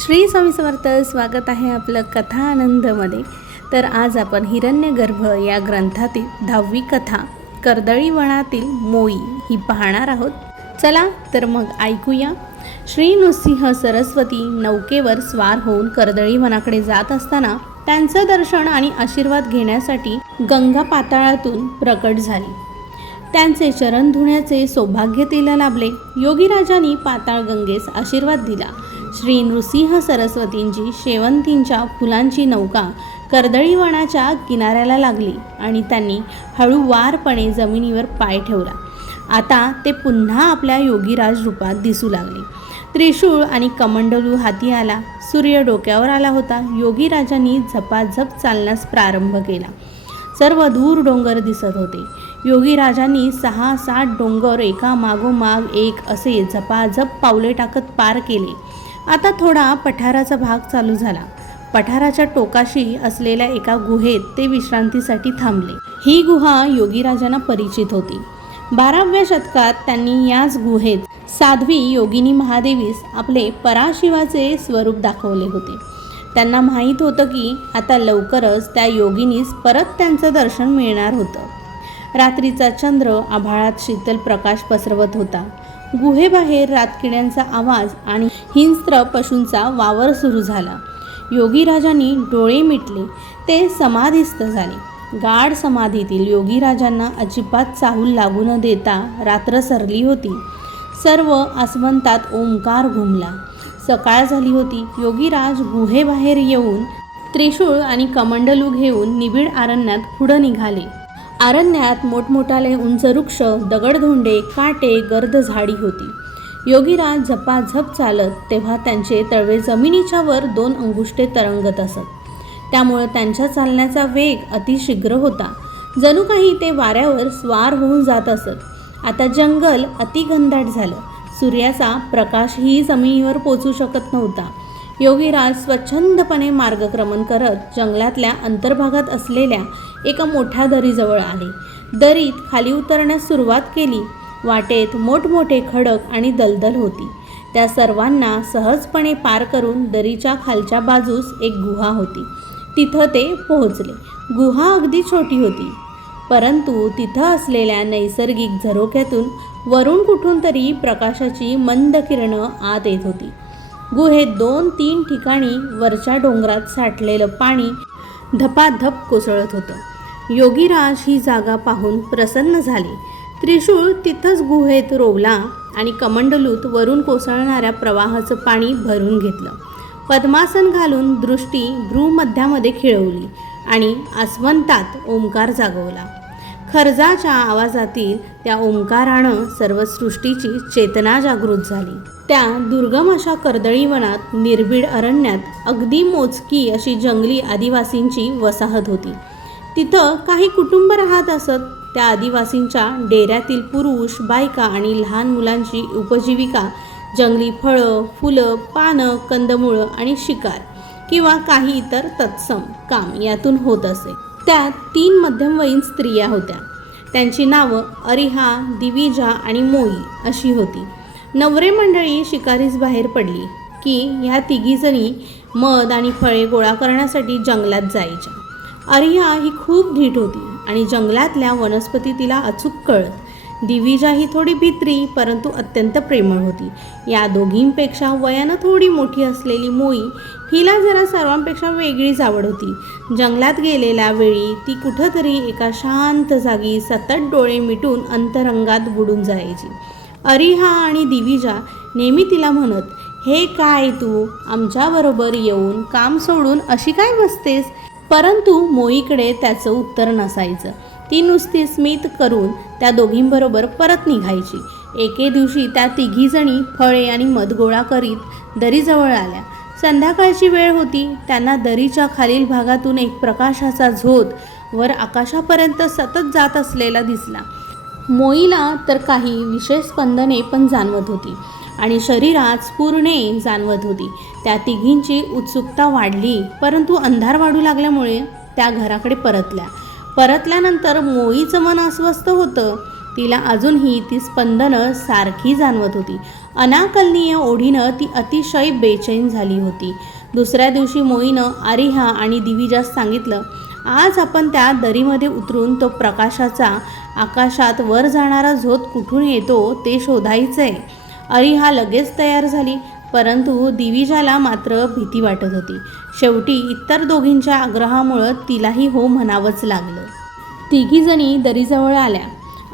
श्री स्वामी समर्थ स्वागत आहे आपलं कथा आनंदमध्ये तर आज आपण हिरण्यगर्भ या ग्रंथातील दहावी कथा कर्दळी वनातील मोई ही पाहणार आहोत. चला तर मग ऐकूया. श्री नृसिंह सरस्वती नौकेवर स्वार होऊन कर्दळी वनाकडे जात असताना त्यांचं दर्शन आणि आशीर्वाद घेण्यासाठी गंगा पाताळातून प्रकट झाली. त्यांचे चरण धुण्याचे सौभाग्य तिला लाभले. योगीराजांनी पाताळ गंगेस आशीर्वाद दिला. श्री नृसिंह सरस्वतींची शेवंतींच्या फुलांची नौका कर्दळीवनाच्या किनाऱ्याला लागली आणि त्यांनी हळूवारपणे जमिनीवर पाय ठेवला. आता ते पुन्हा आपल्या योगीराज रूपात दिसू लागले. त्रिशूळ आणि कमंडलू हाती आला. सूर्य डोक्यावर आला होता. योगीराजांनी झपाझप चालण्यास प्रारंभ केला. सर्व दूर डोंगर दिसत होते. योगीराजांनी सहा सात डोंगर एका मागोमाग एक असे झपाझप पावले टाकत पार केले. आता थोडा पठाराचा भाग चालू झाला. पठाराच्या टोकाशी असलेल्या एका गुहेत ते विश्रांतीसाठी थांबले. ही गुहा योगीराजांना परिचित होती. बाराव्या शतकात त्यांनी याच गुहेत साध्वी योगिनी महादेवीस आपले पराशिवाचे स्वरूप दाखवले होते. त्यांना माहीत होतं की आता लवकरच त्या योगिनीस परत त्यांचं दर्शन मिळणार होतं. रात्रीचा चंद्र आभाळात शीतल प्रकाश पसरवत होता. गुहेबाहेर रातकिड्यांचा आवाज आणि हिंस्त्र पशूंचा वावर सुरू झाला. योगीराजांनी डोळे मिटले. ते समाधीस्थ झाले. गाढ समाधीतील योगीराजांना अजिबात चाहूल लागू न देता रात्र सरली होती. सर्व आसमंतात ओंकार घुमला. सकाळ झाली होती. योगीराज गुहेबाहेर येऊन त्रिशूळ आणि कमंडलू घेऊन निबिड आरण्यात पुढं निघाले. अरण्यात मोठमोठाले उंच वृक्ष दगडधोंडे काटे गर्द झाडी होती. योगीराज झपाझप चालत तेव्हा त्यांचे तळवे जमिनीच्या वर दोन अंगुष्टे तरंगत असत. त्यामुळं त्यांच्या चालण्याचा वेग अतिशीघ्र होता. जणू काही ते वाऱ्यावर स्वार होऊन जात असत. आता जंगल अतिघनदाट झालं. सूर्याचा प्रकाशही जमिनीवर पोचू शकत नव्हता. योगीराज स्वच्छंदपणे मार्गक्रमण करत जंगलातल्या अंतर्भागात असलेल्या एका मोठ्या दरीजवळ आले. दरीत खाली उतरण्यास सुरुवात केली. वाटेत मोठमोठे खडक आणि दलदल होती. त्या सर्वांना सहजपणे पार करून दरीच्या खालच्या बाजूस एक गुहा होती. तिथं ते पोहोचले. गुहा अगदी छोटी होती. परंतु तिथं असलेल्या नैसर्गिक झरोख्यातून वरून कुठून तरी प्रकाशाची मंद किरणं आत येत होती. गुहेत दोन तीन ठिकाणी वरच्या डोंगरात साठलेलं पाणी धपाधप कोसळत होतं. योगीराज ही जागा पाहून प्रसन्न झाले. त्रिशूळ तिथंच गुहेत रोवला आणि कमंडलूत वरून कोसळणाऱ्या प्रवाहाचं पाणी भरून घेतलं. पद्मासन घालून दृष्टी भ्रूमध्यामध्ये खिळवली आणि आसवंतात ओंकार जागवला. खर्जाच्या आवाजातील त्या ओंकारानं सर्व सृष्टीची चेतना जागृत झाली. त्या दुर्गम अशा कर्दळीवनात निर्भीड अरण्यात अगदी मोजकी अशी जंगली आदिवासींची वसाहत होती. तिथं काही कुटुंब राहत असत. त्या आदिवासींच्या डेऱ्यातील पुरुष बायका आणि लहान मुलांची उपजीविका जंगली फळं फुलं पानं कंदमुळं आणि शिकार किंवा काही इतर तत्सम काम यातून होत असे. त्यात तीन मध्यमवयीन स्त्रिया होत्या. त्यांची नावं अरिहा दिविजा आणि मोई अशी होती. नवरे मंडळी शिकारीस बाहेर पडली की ह्या तिघीजणी मध आणि फळे गोळा करण्यासाठी जंगलात जायच्या. अरिहा ही खूप धीट होती आणि जंगलातल्या वनस्पती तिला अचूक कळत दिविजा ही थोडी भित्री परंतु अत्यंत प्रेमळ होती. या दोघींपेक्षा वयानं थोडी मोठी असलेली मोई हिला जरा सर्वांपेक्षा वेगळीच आवड होती. जंगलात गेलेल्या वेळी ती कुठंतरी एका शांत जागी सतत डोळे मिटून अंतरंगात बुडून जायची. अरिहा आणि दिविजा नेहमी तिला म्हणत हे काय तू? आमच्याबरोबर येऊन काम सोडून अशी काय बसतेस? परंतु मोईकडे त्याचं उत्तर नसायचं. ती नुसती स्मित करून त्या दोघींबरोबर परत निघायची. एके दिवशी त्या तिघीजणी फळे आणि मध गोळा करीत दरीजवळ आल्या. संध्याकाळची वेळ होती. त्यांना दरीच्या खालील भागातून एक प्रकाशाचा झोत वर आकाशापर्यंत सतत जात असलेला दिसला. मोईला तर काही विशेष स्पंदने पण जाणवत होती आणि शरीरात स्फुरणे जाणवत होती. त्या तिघींची उत्सुकता वाढली परंतु अंधार वाढू लागल्यामुळे त्या घराकडे परतल्या. परतल्यानंतर मोईचं मन अस्वस्थ होतं. तिला अजूनही ती स्पंदनं सारखी जाणवत होती. अनाकलनीय ओढीनं ती अतिशय बेचैन झाली होती. दुसऱ्या दिवशी मोईनं आरिहा आणि दिविजास सांगितलं आज आपण त्या दरीमध्ये उतरून तो प्रकाशाचा आकाशात वर जाणारा झोत कुठून येतो ते शोधायचं आहे अरिहा लगेच तयार झाली परंतु दिविजाला मात्र भीती वाटत होती. शेवटी इतर दोघींच्या आग्रहामुळं तिलाही हो म्हणावंच लागलं. तिघीजणी दरीजवळ आल्या.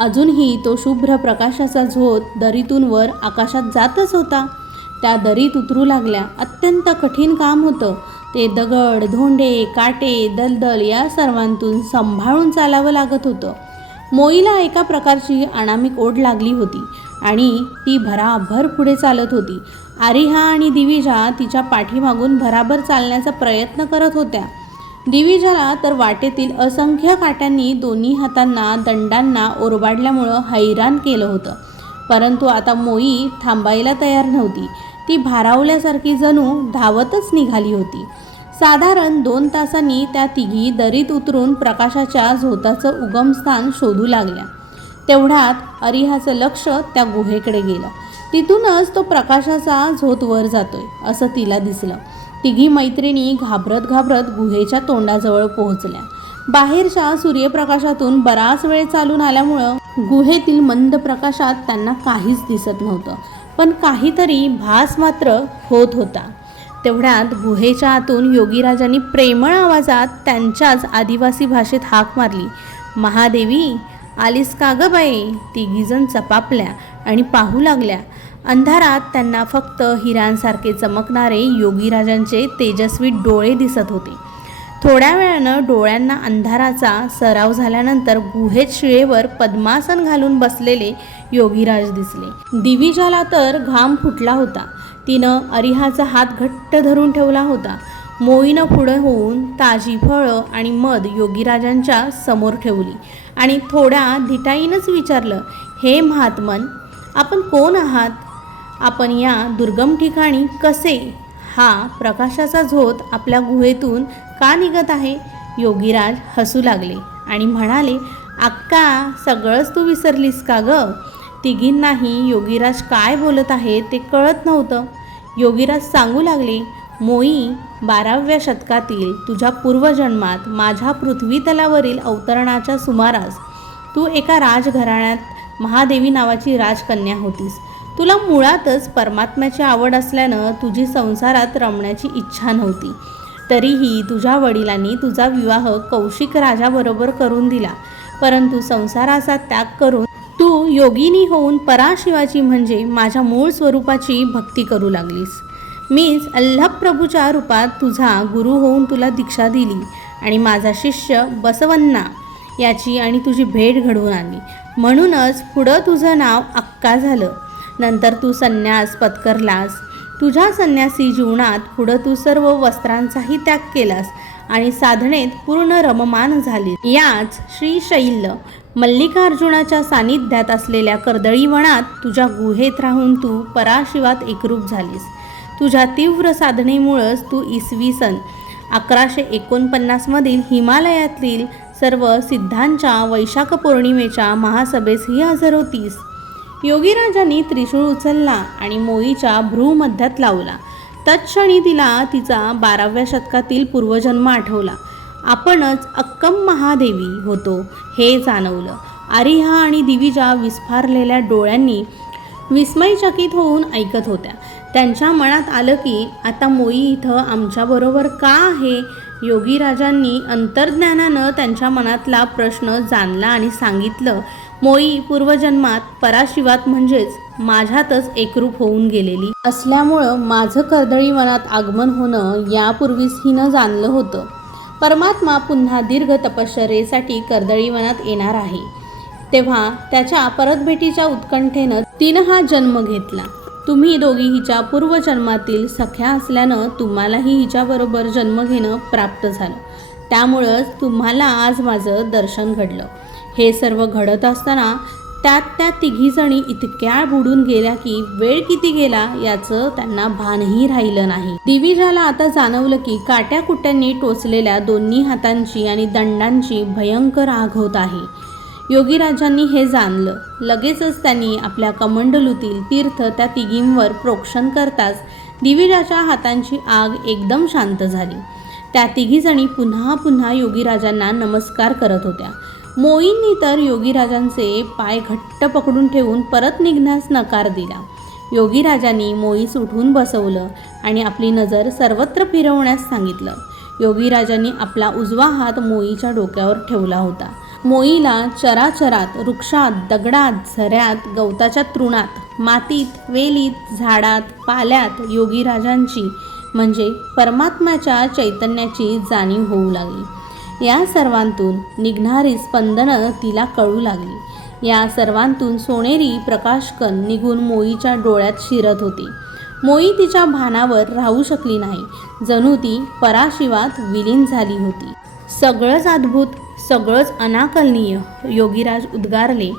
अजूनही तो शुभ्र प्रकाशाचा झोत दरीतून वर आकाशात जातच होता. त्या दरीत उतरू लागल्या. अत्यंत कठीण काम होतं. ते दगड धोंडे काटे दलदल या सर्वांतून सांभाळून चालावं लागत होतं. मोईला एका प्रकारची अनामिक ओढ लागली होती आणि ती भराभर पुढे चालत होती. आरिहा आणि दिविजा तिच्या पाठीमागून भराभर चालण्याचा प्रयत्न करत होत्या. दिविजाला तर वाटेतील असंख्य काट्यांनी दोन्ही हातांना दंडांना ओरबाडल्यामुळं हैराण केलं होतं. परंतु आता मोई थांबायला तयार नव्हती. ती भारावल्यासारखी जणू धावतच निघाली होती. साधारण दोन तासांनी त्या तिघी दरीत उतरून प्रकाशाच्या झोताचं उगमस्थान शोधू लागल्या. तेवढ्यात अरिहाचं लक्ष त्या गुहेकडे गेलं. तिथूनच तो प्रकाशाचा झोत वर जातोय असं तिला दिसलं. तिघी मैत्रिणी घाबरत घाबरत गुहेच्या तोंडाजवळ पोहोचल्या. बाहेरच्या सूर्यप्रकाशातून बराच वेळ चालून आल्यामुळं गुहेतील मंद प्रकाशात त्यांना काहीच दिसत नव्हतं पण काहीतरी भास मात्र होत होता. तेवढ्यात गुहेच्या आतून योगीराजांनी प्रेमळ आवाजात त्यांच्याच आदिवासी भाषेत हाक मारली. महादेवी आलीस का गं बाई? तिघीजण चपापल्या आणि पाहू लागल्या. अंधारात त्यांना फक्त हिरांसारखे चमकणारे योगीराजांचे तेजस्वी डोळे दिसत होते. थोड्या वेळानं डोळ्यांना अंधाराचा सराव झाल्यानंतर गुहेत शिळेवर पद्मासन घालून बसलेले योगीराज दिसले. दिविजाला तर घाम फुटला होता. तिनं अरिहाचा हात घट्ट धरून ठेवला होता. मोईनं पुढं होऊन ताजी फळं आणि मध योगीराजांच्या समोर ठेवली आणि थोड्या धिटाईनंच विचारलं हे महात्मन आपण कोण आहात? आपण या दुर्गम ठिकाणी कसे? हा प्रकाशाचा झोत आपल्या गुहेतून का निघत आहे? योगीराज हसू लागले आणि म्हणाले अक्का सगळंच तू विसरलीस का ग? तिघींनाही योगीराज काय बोलत आहे ते कळत नव्हतं. योगीराज सांगू लागले मोई बाराव्या शतकातील तुझ्या पूर्वजन्मात माझ्या पृथ्वीतलावरील अवतरणाच्या सुमारास तू एका राजघराण्यात महादेवी नावाची राजकन्या होतीस. तुला मुळातच परमात्म्याची आवड असल्यानं तुझी संसारात रमण्याची इच्छा नव्हती. तरीही तुझ्या वडिलांनी तुझा विवाह कौशिक राजाबरोबर करून दिला. परंतु संसाराचा त्याग करून तू योगिनी होऊन पराशिवाची म्हणजे माझ्या मूळ स्वरूपाची भक्ती करू लागलीस. मीच अल्लाह प्रभूच्या रूपात तुझा गुरु होऊन तुला दीक्षा दिली आणि माझा शिष्य बसवन्ना याची आणि तुझी भेट घडवून आली म्हणूनच पुढं तुझं नाव अक्का झालं. नंतर तू संन्यास पत्करलास. तुझ्या संन्यासी जीवनात पुढं तू सर्व वस्त्रांचाही त्याग केलास आणि साधनेत पूर्ण रममान झाली याच श्री मल्लिकार्जुनाच्या सानिध्यात असलेल्या कर्दळी वनात तुझ्या गुहेत राहून तू पराशिवात एकरूप झालीस. तुझ्या तीव्र साधनेमुळंच तू इसवी सन अकराशे एकोणपन्नासमधील हिमालयातील सर्व सिद्धांच्या वैशाख पौर्णिमेच्या महासभेसही हजर होतीस. योगीराजांनी त्रिशूळ उचलला आणि मोईच्या भ्रूमध्यात लावला. तत्क्षणी तिला तिचा बाराव्या शतकातील पूर्वजन्म आठवला. आपणच अक्कम महादेवी होतो हे जाणवलं. आरिहा आणि दिविजा विस्फारलेल्या डोळ्यांनी विस्मयचकित होऊन ऐकत होत्या. त्यांच्या मनात आलं की आता मोई इथं आमच्याबरोबर का आहे? योगीराजांनी अंतर्ज्ञानानं त्यांच्या मनातला प्रश्न जाणला आणि सांगितलं मोई पूर्वजन्मात पराशिवात म्हणजेच माझ्यातच एकरूप होऊन गेलेली. असल्यामुळं माझं कर्दळी मनात आगमन होणं यापूर्वीच हिनं जाणलं होतं. परमात्मा पुन्हा दीर्घ तपश्चर्येसाठी कर्दळी वनात येणार आहे. तेव्हा त्याच्या परतभेटीच्या उत्कंठेनं तिनं हा जन्म घेतला. तुम्ही दोघी हिच्या पूर्वजन्मातील सख्या असल्यानं तुम्हालाही हिच्याबरोबर जन्म घेणं प्राप्त झालं. त्यामुळंच तुम्हाला आज माझं दर्शन घडलं. हे सर्व घडत असताना त्यात त्या तिघीजणी इतक्या बुडून गेल्या की वेळ किती गेला याचं त्यांना भानही राहिलं नाही. दिविजाला आता जाणवलं की काट्या कुट्यांनी टोचलेल्या दोन्ही हातांची आणि दंडांची भयंकर आग होत आहे. योगीराजांनी हे जाणलं. लगेचच त्यांनी आपल्या कमंडलूतील तीर्थ त्या तिघींवर प्रोक्षण करताच दिविजाच्या हातांची आग एकदम शांत झाली. त्या तिघीजणी पुन्हा पुन्हा योगीराजांना नमस्कार करत होत्या. मोईंनी तर योगीराजांचे पाय घट्ट पकडून ठेवून परत निघण्यास नकार दिला. योगीराजांनी मोईस उठून बसवलं आणि आपली नजर सर्वत्र फिरवण्यास सांगितलं. योगीराजांनी आपला उजवा हात मोईच्या डोक्यावर ठेवला होता. मोईला चराचरात वृक्षात दगडात झऱ्यात गवताच्या तृणात मातीत वेलीत झाडात पाल्यात योगीराजांची म्हणजे परमात्म्याच्या चैतन्याची जाणीव होऊ लागली. या सर्वांतून निघणारी स्पंदनं तिला कळू लागली. या सर्वांतून सोनेरी प्रकाशकन निघून मोईच्या डोळ्यात शिरत होती. मोई तिच्या भानावर राहू शकली नाही. जणू ती पराशिवात विलीन झाली होती. सगळंच अद्भुत सगळंच अनाकलनीय योगीराज उद्गारले.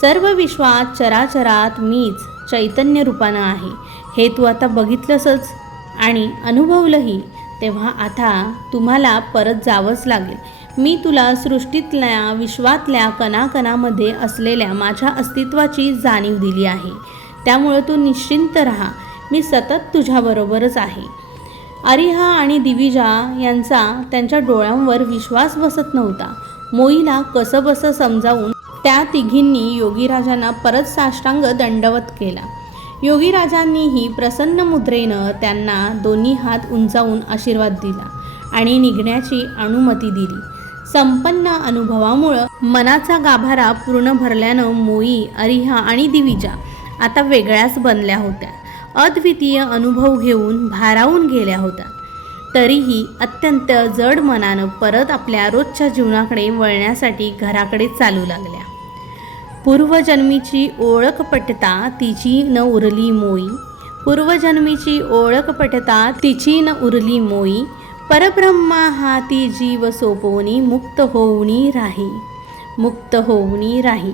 सर्व विश्वात चराचरात मीच चैतन्य रूपानं आहे. हे तू आता बघितलंसच आणि अनुभवलंही. तेव्हा आता तुम्हाला परत जावंच लागेल. मी तुला सृष्टीतल्या विश्वातल्या कणाकणामध्ये असलेल्या माझ्या अस्तित्वाची जाणीव दिली आहे. त्यामुळं तू निश्चिंत राहा. मी सतत तुझ्याबरोबरच आहे. अरिहा आणि दिविजा यांचा त्यांच्या डोळ्यांवर विश्वास बसत नव्हता. मोईला कसं बसं समजावून त्या तिघींनी योगीराजांना परत साष्टांग दंडवत केला. योगीराजांनीही प्रसन्न मुद्रेनं त्यांना दोन्ही हात उंचावून आशीर्वाद दिला आणि निघण्याची अनुमती दिली. संपन्न अनुभवामुळं मनाचा गाभारा पूर्ण भरल्यानं मोई अरिहा आणि दिविजा आता वेगळ्याच बनल्या होत्या. अद्वितीय अनुभव घेऊन भारावून गेल्या होत्या. तरीही अत्यंत जड मनानं परत आपल्या रोजच्या जीवनाकडे वळण्यासाठी घराकडे चालू लागल्या. पूर्वजन्मीची ओळख पटता तिची न उरली मोई. पूर्वजन्मीची ओळख पटता तिची न उरली मोई. परब्रह्मा हा ती जीव सोपवणी मुक्त होऊनी राही. मुक्त होऊनी राही.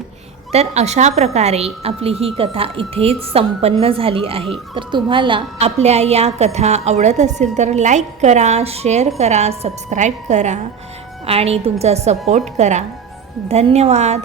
तर अशा प्रकारे आपली ही कथा इथेच संपन्न झाली आहे. तर तुम्हाला आपल्या या कथा आवडत असेल तर लाईक करा शेअर करा सबस्क्राईब करा आणि तुमचा सपोर्ट करा. धन्यवाद.